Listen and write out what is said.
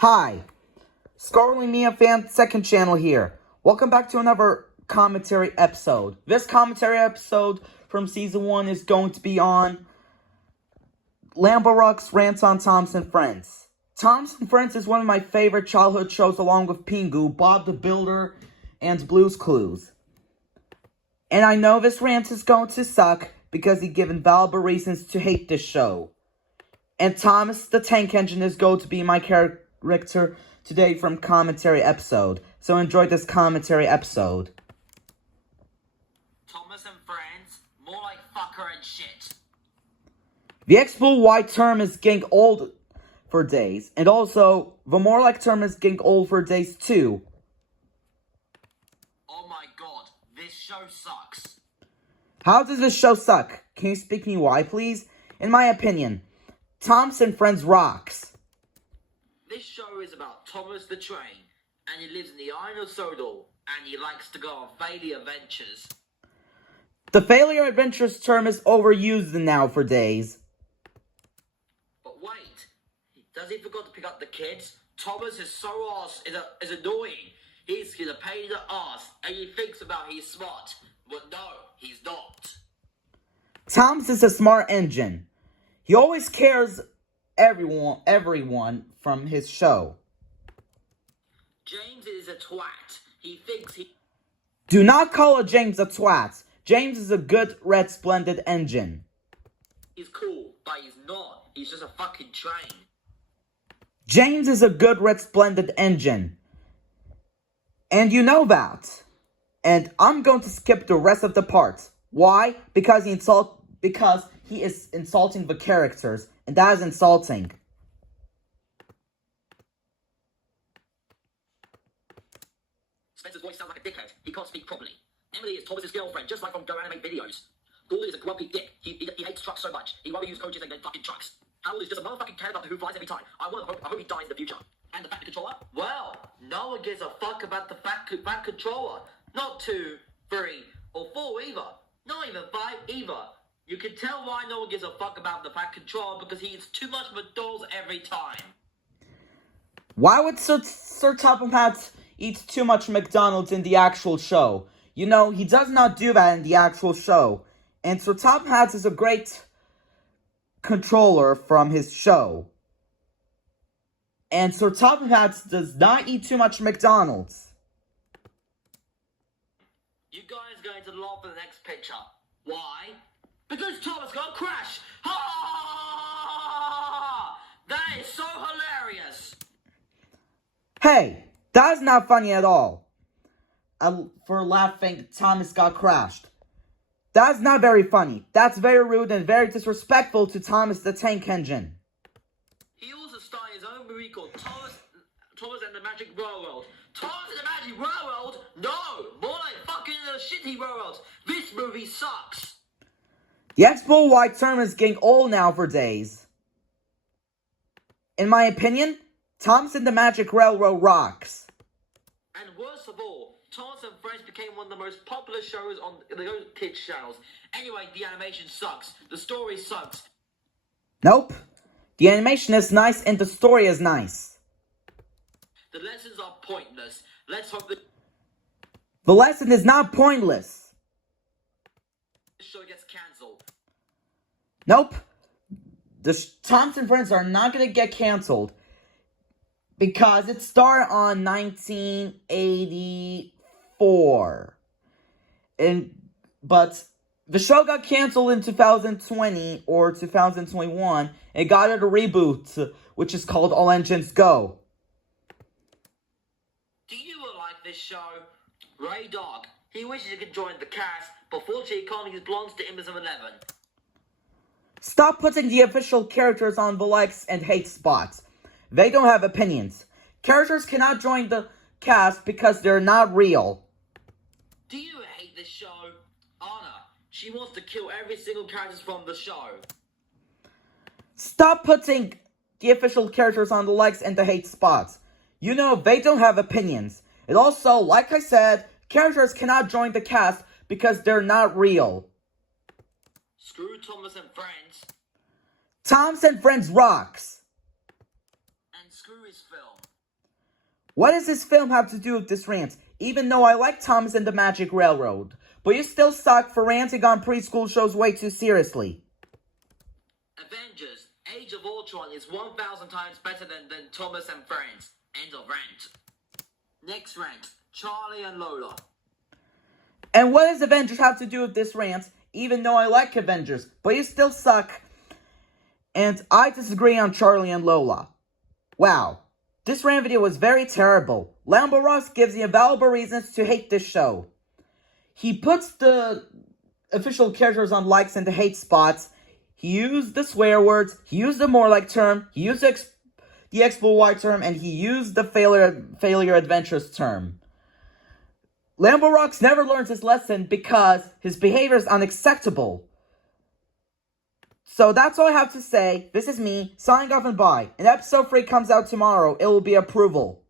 Hi, Scarly Mia Fan Second Channel here. Welcome back to another commentary episode. This commentary episode from Season 1 is going to be on Lambo Rant on Thomas and Friends. Thomas and Friends is one of my favorite childhood shows along with Pingu, Bob the Builder, and Blue's Clues. And I know this rant is going to suck because he's given valuable reasons to hate this show. And Thomas the Tank Engine is going to be my character today from commentary episode. So enjoy this commentary episode. Thomas and Friends, more like fucker and shit. The XY term is getting old for days. And also, the more like term is getting old for days too. Oh my god, this show sucks. How does this show suck? Can you speak me why, please? In my opinion, Thomas and Friends rocks. This show is about Thomas the Train, and he lives in the Isle of Sodor, and he likes to go on failure adventures. The failure adventures term is overused now for days. But wait, does he forgot to pick up the kids? Thomas is so is annoying. He's a pain in the ass, and he thinks about he's smart. But no, he's not. Thomas is a smart engine. He always cares everyone from his show. James is a twat. He thinks he... Do not call James a twat. James is a good, red, splendid engine. He's cool, but he's not. He's just a fucking train. James is a good, red, splendid engine. And you know that. And I'm going to skip the rest of the parts. Why? Because he is insulting the characters, and that is insulting. Spencer's voice sounds like a dickhead. He can't speak properly. Emily is Thomas's girlfriend, just like from Go Animate videos. Gordon is a grumpy dick. He hates trucks so much. He rather use coaches than fucking trucks. Harold is just a motherfucking helicopter who flies every time. I hope he dies in the future. And the Fat Controller? Well, no one gives a fuck about the Fat Controller. Not 2, 3, or 4 either. Not even 5 either. You can tell why no one gives a fuck about the Fat Controller because he eats too much McDonald's every time. Why would Sir Topham Hatt eat too much McDonald's in the actual show? You know, he does not do that in the actual show. And Sir Topham Hatt is a great controller from his show. And Sir Topham Hatt does not eat too much McDonald's. You guys going to laugh at the next picture. Why? Because Thomas got a crash! Ha! That is so hilarious! Hey, that is not funny at all. For laughing, Thomas got crashed. That's not very funny. That's very rude and very disrespectful to Thomas the Tank Engine. He also started his own movie called Thomas and the Magic Railroad. Thomas and the Magic Railroad? No! More like fucking the shitty railroad. This movie sucks. The XY term is getting old now for days. In my opinion, Thomas and the Magic Railroad rocks. And worst of all, Thomas and Friends became one of the most popular shows on the kids' channels. Anyway, the animation sucks. The story sucks. Nope. The animation is nice and the story is nice. The lessons are pointless. Let's hope that The lesson is not pointless. this show gets cancelled. Nope. The Thomas and Friends are not going to get cancelled. Because it started on 1984. But the show got canceled in 2020 or 2021. It got a reboot, which is called All Engines Go. Do you like this show? Ray Dog. He wishes he could join the cast, but fortunately he can't because he belongs to Imbus of 11. Stop putting the official characters on the likes and hate spots. They don't have opinions. Characters cannot join the cast because they're not real. Do you hate this show? Anna, she wants to kill every single character from the show. Stop putting the official characters on the likes and the hate spots. You know, they don't have opinions. And also, like I said, characters cannot join the cast because they're not real. Screw Thomas and Friends. Thomas and Friends rocks. And screw his film. What does this film have to do with this rant? Even though I like Thomas and the Magic Railroad. But you still suck for ranting on preschool shows way too seriously. Avengers, Age of Ultron is 1,000 times better than Thomas and Friends. End of rant. Next rant, Charlie and Lola. And what does Avengers have to do with this rant? Even though I like Avengers, but you still suck. And I disagree on Charlie and Lola. Wow. This rant video was very terrible. Lambo Ross gives the available reasons to hate this show. He puts the official characters on likes and the hate spots. He used the swear words. He used the more like term. He used the exploit term. And he used the failure adventures term. Lambo Rocks never learns his lesson because his behavior is unacceptable. So that's all I have to say. This is me, signing off and bye. And episode 3 comes out tomorrow. It will be approval.